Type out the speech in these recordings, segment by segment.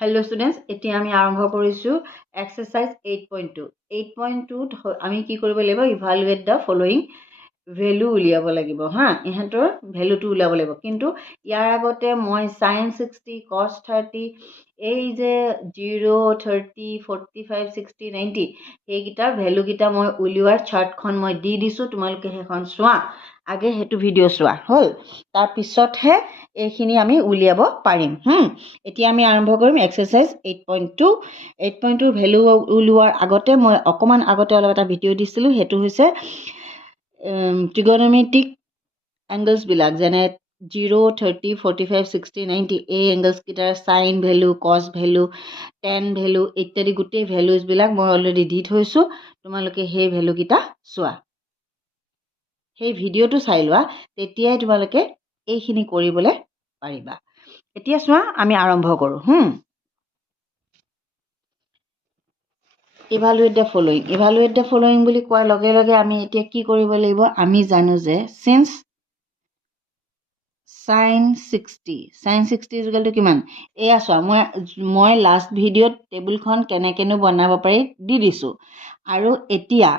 Hello students, এতিয়া আমি আৰম্ভ কৰিছো exercise 8.2 8.2 আমি কি কৰিব লাগিব evaluate the following value উলিয়াব লাগিব হা ইহঁতৰ ভ্যালুটো উলিয়াব লাগিব কিন্তু ইয়াৰ আগতে মই sin 60 cos 30 এই যে 0 30 45 60 90 এইকেইটাৰ ভ্যালু কেইটা মই উলিওৱাৰ চাৰ্টখন মই দি দিছো তোমালোকে হেখন চোৱা আগে হেতু ভিডিও চোৱা হল তাৰ পিছতহে এইখিনি আমি উলিয়াব পাৰিম এতিয়া আমি আৰম্ভ কৰিম এক্সাৰসাইজ 8.2 8.2 ভ্যালু উলিওৱাৰ আগতে মই অকমান আগতে অলপ এটা ভিডিও দিছিলো হেতু হৈছে trigonometric angles বিলাক যেনে 0 30 45 60 90 এই angles কিটাৰ sin value cos value tan value ইত্যাদি গুটে values বিলাক মই অলৰেডি দি থৈছো তোমালোকে হে ভ্যালু কিটা চোৱা সেই ভিডিওটো চাই লোৱা তেতিয়াই তোমালোকে এইখিনি কৰিবলৈ পাৰিবা এতিয়া চোৱা আমি আৰম্ভ কৰো evaluate the following বুলি কোৱাৰ লগে লগে আমি এতিয়া কি কৰিব লাগিব আমি জানো যে since sin 60 ইকুৱেল টু কিমান এয়া চোৱা মই লাষ্ট ভিডিওত টেবুলখন কেনেকেনো বনাব পাৰি দি দিছো আৰু এতিয়া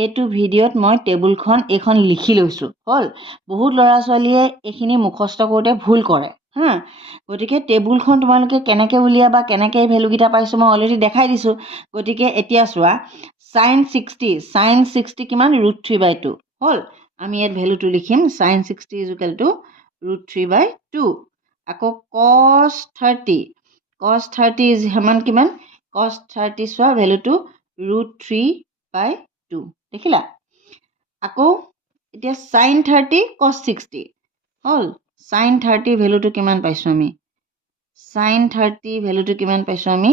এইটো ভিডিওত মই টেবুলখন এখন লিখি লৈছো হল বহুত লৰা ছোৱালীয়ে এইখিনি মুখস্থ কৰোতে ভুল কৰে গতিকে টেবুলখন তোমালোকে কেনেকে উলিয়াবা কেনেকে ভ্যালু কিটা পাইছো মই অলৰেডি দেখাই দিছো গতিকে এতিয়া চোৱা sin 60 কিমান √3/2 হল আমি ইয়াত ভ্যালুটো লিখিম sin 60 ইকুৱেল টু √3/2 আকৌ cos 30 is সমান কিমান cos 30 চোৱা ভ্যালুটো √3/2 দেখিলা আকৌ এতিয়া sin 30 cos 60 হল sin 30 ভ্যালুটো কিমান পাইছো আমি sin 30 ভ্যালুটো কিমান পাইছো আমি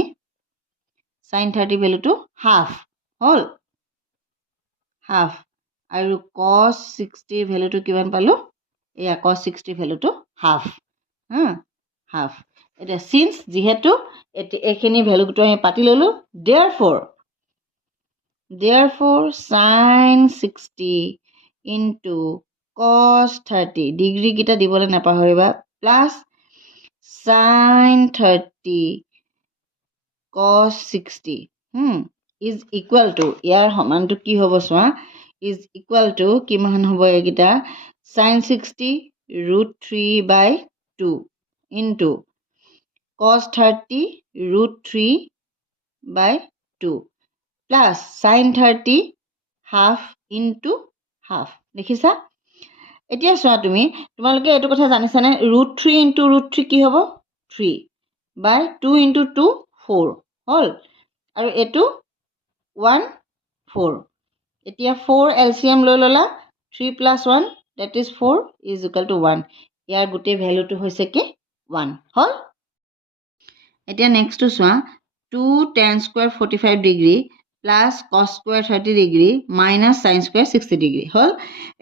sin 30 ভ্যালুটো হাফ হল হাফ আৰু cos 60 ভ্যালুটো কিমান পালো এয়া cos 60 ভ্যালুটো হাফ হাফ এটা since যেহেতু এখিনি ভ্যালুটো আমি পাতি ললো therefore sin 60 into cos 30 degree কিটা দিবলৈ নাপাহৰিবা plus sin 30 cos 60 is equal to ইয়াৰ সমানটো কি হ'ব চোৱা is equal to কিমান হ'ব এগিটা sin 60 √3/2 into cos 30 √3/2 plus sin 30 half into half দেখিছা এতিয়া চোৱা তোমালোকে এটো কথা জানিছানে √3 into √3 কি হ'ব 3/2 into 2 4 হল আৰু এটো 1 4 এতিয়া 4 LCM লৈ ললা 3 plus 1 that is 4 is equal to 1 ইয়াৰ গুটে ভ্যালুটো হৈছে কি 1 হল এতিয়া নেক্সট টু চোৱা 2 tan square 45 degree plus cos square 30 degree minus sin square 60 degree হল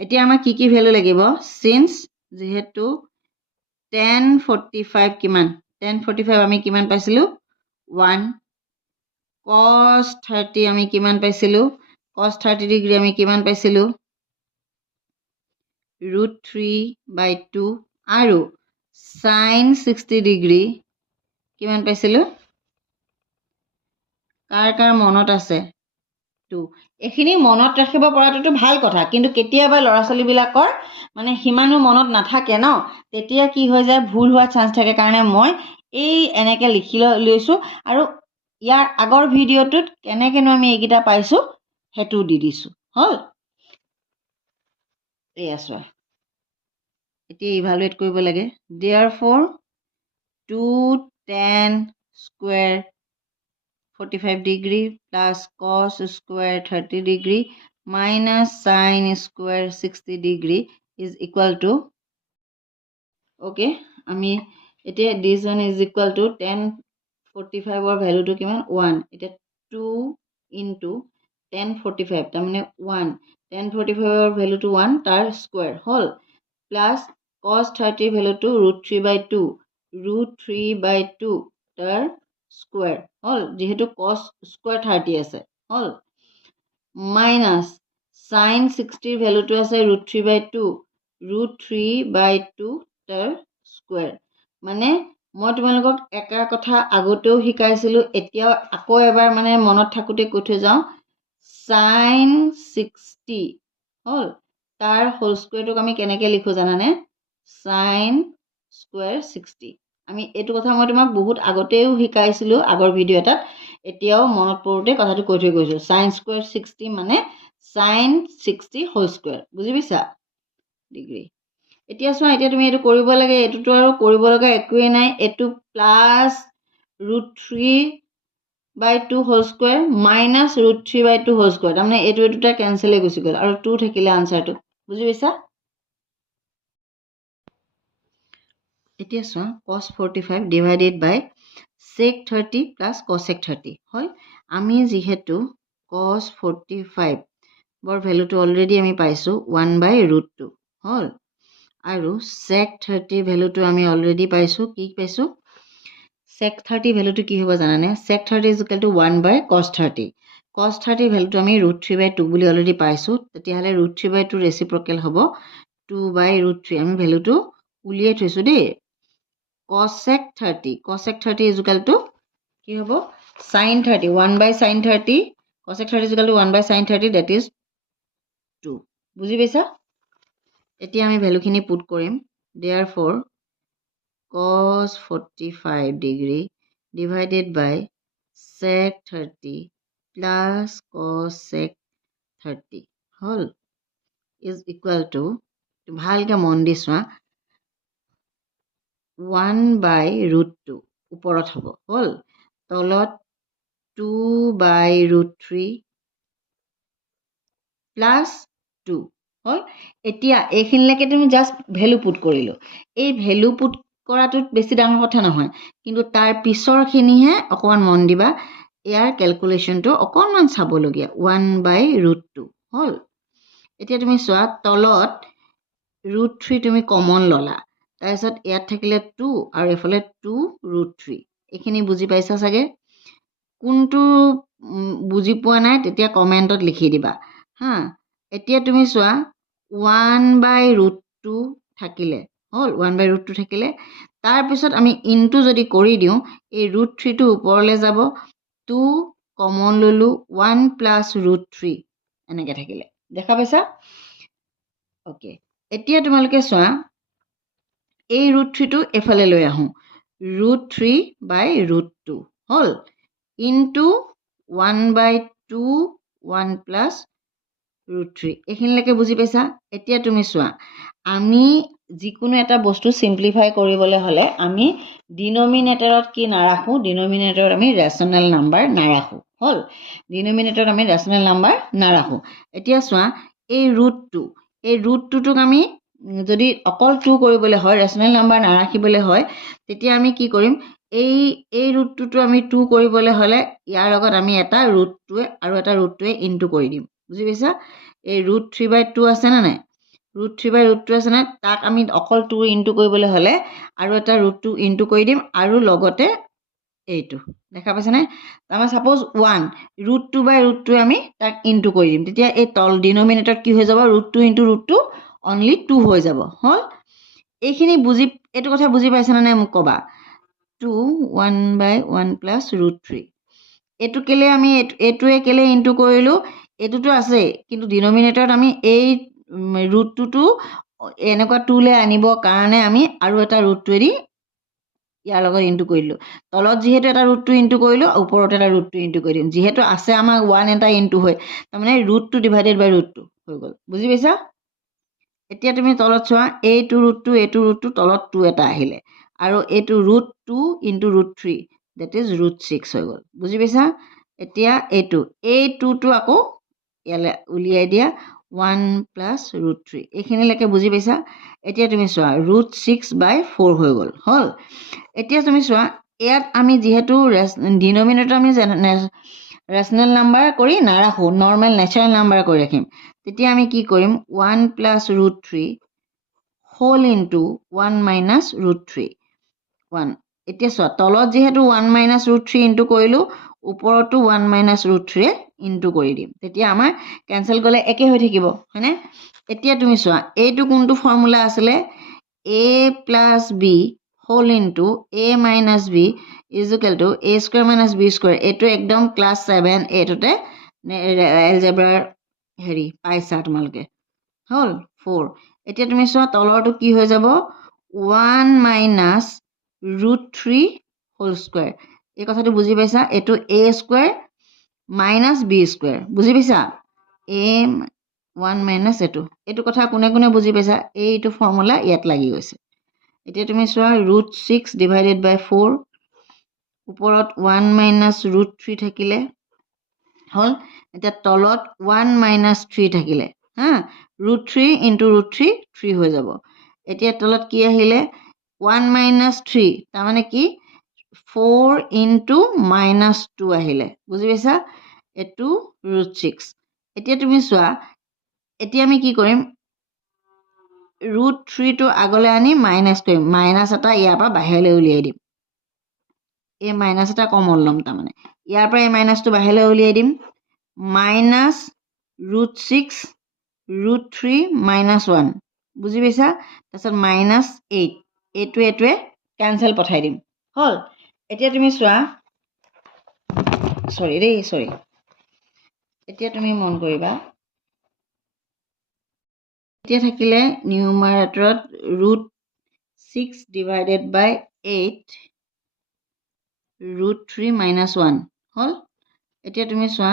এতিয়া আমাৰ কি ভ্যালু লাগিব since যেহেতু tan 45 কিমান tan 45 আমি কিমান পাইছিলো 1 cos 30 আমি কিমান পাইছিলো cos 30 degree আমি কিমান পাইছিলো √3/2 আৰু sin 60 degree কিমান পাইছিলো কাৰ মনত আছে 2 এখিনি মনত ৰাখিব পৰাটো ভাল কথা কিন্তু কেতিয়াবা লৰা ছোৱালী বিলাকৰ মানে হিমানো মনত নাথাকে ন তেতিয়া কি হৈ যায় ভুল হোৱা চান্স থাকে কাৰণে মই এই এনেকে লিখি লৈছো আৰু ইয়াৰ আগৰ ভিডিওটোত কেনেকেনো আমি এইগিটা পাইছো হেতু দি দিছো হল এয়া চোৱা এতিয়া ইভালুৱেট কৰিব লাগে therefore 2 tan square 45 degree plus cos square 30 degree minus sin square 60 degree is equal to okay আমি এতিয়া this one is equal to tan 45 or value to কিমান 1 এতিয়া 2 into tan 45 তাৰ মানে 1 tan 45 or value to 1 তাৰ square hall plus cos 30 value to √3/2 তাৰ square হল যেহেতু cos square 30 আছে হল minus sin 60 value to আছে √3/2 তাৰ square মানে মই তোমালোকক একা কথা আগতেও শিকাইছিলোঁ, এতিয়াও আকৌ এবাৰ মানে মনত থাকোঁতে কৈ থৈ যাওঁ। sin 60 হ'ল, তাৰ হোল স্কুৱেৰটোক আমি কেনেকৈ লিখোঁ জানানে? sin square 60। আমি এইটো কথা মই তোমাক বহুত আগতেও শিকাইছিলোঁ আগৰ ভিডিঅ' এটাত, এতিয়াও মনত পৰোঁতে কথাটো কৈ থৈ গৈছোঁ। sin স্কুৱেৰ 60 মানে sin 60 হোল স্কুৱেৰ, বুজি পাইছা? ডিগ্ৰী। এতিয়া চোৱা, এতিয়া তুমি এইটো কৰিব লাগে, এইটোতো আৰু কৰিব লগা একোৱেই নাই। এইটো plus √3/2 whole square minus √3/2 whole square, তাৰমানে এইটো দুটা কেঞ্চেলেই গুচি গ'ল আৰু 2 থাকিলে আনচাৰটো, বুজি পাইছা? এতিয়া চোৱা, cos 45 divided by sec 30 plus cosec 30 হ'ল। আমি যিহেতু cos 45 বৰ ভেলুটো অলৰেডি আমি পাইছোঁ 1/√2 হ'ল, আৰু sec 30 ভেলুটো আমি অলৰেডি পাইছোঁ। কি পাইছোঁ? sec 30 ভেলুটো কি হ'ব জানানে? sec 30 is equal two 1/cos 30। cos 30 ভেলুটো আমি √3/2 বুলি অলৰেডি পাইছোঁ, তেতিয়াহ'লে √3/2 ৰেচিপ্ৰকেল হ'ব 2/√3। আমি ভেলুটো উলিয়াই থৈছোঁ দেই। cosec 30 ইজ ইকুৱেল টু কি হ'ব? sin 30, 1/sin 30, cosec 30 is equal to 1/sin 30, that is 2। বুজি পাইছা? এতিয়া আমি ভেলুখিনি পুট কৰিম। Therefore cos 45 degree divided by sec 30 plus cosec 30 হ'ল ইজ ইকুৱেল টু, ভালকৈ মন দি চোৱা, 1/√2 ওপৰত হ'ব হ'ল, তলত 2/√3 প্লাছ 2 হ'ল। এতিয়া এইখিনিলৈকে তুমি জাষ্ট ভেলু পুট কৰিলোঁ। এই ভেলু পুট কৰাটোত বেছি ডাঙৰ কথা নহয়, কিন্তু তাৰ পিছৰখিনিহে অকণমান মন দিবা। ইয়াৰ কেলকুলেশ্যনটো অকণমান চাবলগীয়া। 1/√2 হ'ল। এতিয়া তুমি চোৱা, তলত √3 তুমি কমন ল'লা, তাৰপিছত ইয়াত থাকিলে 2 আৰু এইফালে 2√3। এইখিনি বুজি পাইছা চাগে? কোনটো বুজি পোৱা নাই তেতিয়া কমেণ্টত লিখি দিবা হা। এতিয়া তুমি চোৱা, 1/√2 থাকিলে হ'ল, 1/√2 থাকিলে, তাৰপিছত আমি ইনটো যদি কৰি দিওঁ, এই √3টো ওপৰলৈ যাব, 2 কমন ল'লোঁ, 1 + √3 এনেকৈ থাকিলে। দেখা পাইছা? অ'কে, এতিয়া তোমালোকে চোৱা, এই √3টো এফালে লৈ আহোঁ, √3/√2 হ'ল, ইনটু 1/2 1 + √3। এইখিনিলৈকে বুজি পাইছা? এতিয়া তুমি চোৱা, আমি যিকোনো এটা বস্তু চিম্প্লিফাই কৰিবলৈ হ'লে আমি ডিনমিনেটৰত কি নাৰাখোঁ? ডিনমিনেটৰত আমি ৰেচনেল নাম্বাৰ নাৰাখোঁ হ'ল। ডিনমিনেটৰত আমি ৰেচনেল নাম্বাৰ নাৰাখোঁ। এতিয়া চোৱা, এই √2টোক আমি যদি অকল 2 কৰিবলৈ হয়, ৰেচনেল নাম্বাৰ নাৰাখিবলৈ হয়, তেতিয়া আমি কি কৰিম? এই √2টো আমি 2 কৰিবলৈ হ'লে ইয়াৰ লগত আমি এটা √2 আৰু এটা √2 ইনটু কৰি দিম। বুজি পাইছা? এই √3/2 আছেনে নাই? √3/2 আছেনে? তাক আমি অকল 2 ইনটু কৰিবলৈ হ'লে আৰু এটা √2 ইনটু কৰি দিম, আৰু লগতে এইটো। দেখা পাইছেনে? তাৰমানে ছাপ'জ 1, √2/2 আমি তাক ইনটু কৰি দিম, তেতিয়া এই ডিনমিনেটৰত কি হৈ যাব? √2 ইনটু √2 অনলি 2 হৈ যাব হ'ল। এইখিনি এইটো কথা বুজি পাইছেনে নাই মোক ক'বা। 2 1/1 + √3। এইটো কেলে আমি এইটোৱে কেলে ইনটু কৰিলোঁ? এইটোতো আছেই, কিন্তু ডিনমিনেটৰত আমি এই √2টো এনেকুৱা 2লৈ আনিবৰ কাৰণে আমি আৰু এটা √2 দি ইয়াৰ লগত ইনটু কৰিলোঁ। তলত যিহেতু এটা √2 ইনটু কৰিলোঁ, ওপৰত এটা √2 ইনটু কৰি দিম। যিহেতু আছে আমাৰ 1 এটা ইনটু হৈ, তাৰমানে √2 ডিভাইডেড বাই √2 হৈ গ'ল। বুজি পাইছা? এতিয়া তুমি তলত চোৱা, এইটো √2 তলত 2 এটা আহিলে, আৰু এইটো √2 ইনটু √3, ডেট ইজ √6 হৈ গ'ল। বুজি পাইছা? এতিয়া এই 2টো আকৌ ইয়ালৈ উলিয়াই দিয়া, 1 + √3। এইখিনিলৈকে বুজি পাইছা? এতিয়া তুমি চোৱা, √6/4 হৈ গ'ল হ'ল। এতিয়া তুমি চোৱা, ইয়াত আমি যিহেতু ডিনমিনেটৰ আমি ৰেচনেল নাম্বাৰ কৰি নাৰাখোঁ, নৰ্মেল নেচাৰেল নাম্বাৰ কৰি ৰাখিম। তেতিয়া আমি কি কৰিম? 1 + √3 হোল ইনটু 1 - √3 1। এতিয়া চোৱা, তলত যিহেতু 1 - √3 ইনটু কৰিলোঁ, ওপৰতো 1 - √3 ইনটু কৰি দিম, তেতিয়া আমাৰ কেঞ্চেল গ'লে একে হৈ থাকিব, হয়নে? এতিয়া তুমি চোৱা, এইটো কোনটো ফৰ্মুলা আছিলে? a + b whole into a minus b is equal to a square minus b square. এইটো একদম ক্লাছ 7 এইটোতে এলজেব্ৰাৰ হেৰি পাইছা তোমালোকে। হ'ল 4। এতিয়া তুমি চোৱা তলৰটো কি হৈ যাব 1 মাইনাছ √3 হোল স্কুৱেৰ। এই কথাটো বুজি পাইছা? এইটো a square minus b square. বুজি পাইছা? a 1 মাইনাছ এইটো কথা কোনে কোনে বুজি পাইছা? এইটো ফৰ্মুলা ইয়াত লাগি গৈছে। এতিয়া তুমি চোৱা √6 ডিভাইডেড বাই 4 ওপৰত 1 মাইনাছ √3 থাকিলে হ'ল। এতিয়া তলত 1 মাইনাছ 3 থাকিলে হা √3 ইনটু √3 3 হৈ যাব। এতিয়া তলত কি আহিলে 1 মাইনাছ 3 তাৰমানে কি 4 ইনটু মাইনাছ 2 আহিলে। বুজি পাইছা? এইটো √6। এতিয়া তুমি চোৱা এতিয়া আমি কি কৰিম √3টো আগলৈ আনি মাইনাছ কৰিম। মাইনাছ এটা ইয়াৰ পৰা বাহিৰলৈ উলিয়াই দিম। এই মাইনাছ এটা কমন ল'ম তাৰমানে ইয়াৰ পৰা এই মাইনাছটো বাহিৰলৈ উলিয়াই দিম। Minus √6 √3 minus 1। বুজি পাইছা? তাৰপিছত মাইনাছ 8 এইটোৱে কেঞ্চেল পঠাই দিম। হ'ল। এতিয়া তুমি চোৱা চৰি এতিয়া তুমি মন কৰিবা এতিয়া থাকিলে নিউমাৰেটৰত √6 ডিভাইডেড বাই 8 √3 মাইনাছ 1 হ'ল। এতিয়া তুমি চোৱা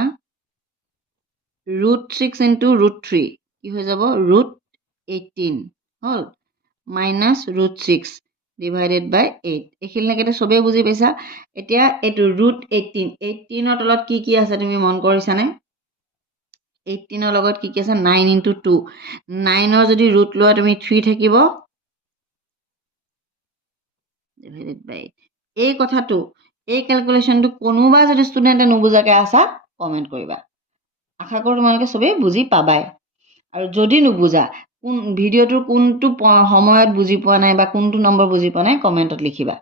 √6 ইনটু √3 কি হৈ যাব √18 হ'ল মাইনাছ √6 ডিভাইডেড বাই 8। এইখিনিলৈকে চবেই বুজি পাইছা? এতিয়া এইটো √18 18ৰ তলত কি কি আছে তুমি মন কৰিছানে? 18ৰ লগত কি কি আছে 9 ইনটু 2 9ৰ যদি ৰুট লোৱা তুমি 3 থাকিব ডিভাইডেড বাই 8। এই কথাটো এই কেলকুলেশ্যনটো কোনোবা যদি ষ্টুডেণ্টে নুবুজাকৈ আছা কমেণ্ট কৰিবা। আশা কৰোঁ তোমালোকে চবেই বুজি পাবাই। আৰু যদি নুবুজা ভিডিঅ'টোৰ কোনটো সময়ত বুজি পোৱা নাই বা কোনটো নম্বৰ বুজি পোৱা নাই কমেণ্টত লিখিবা।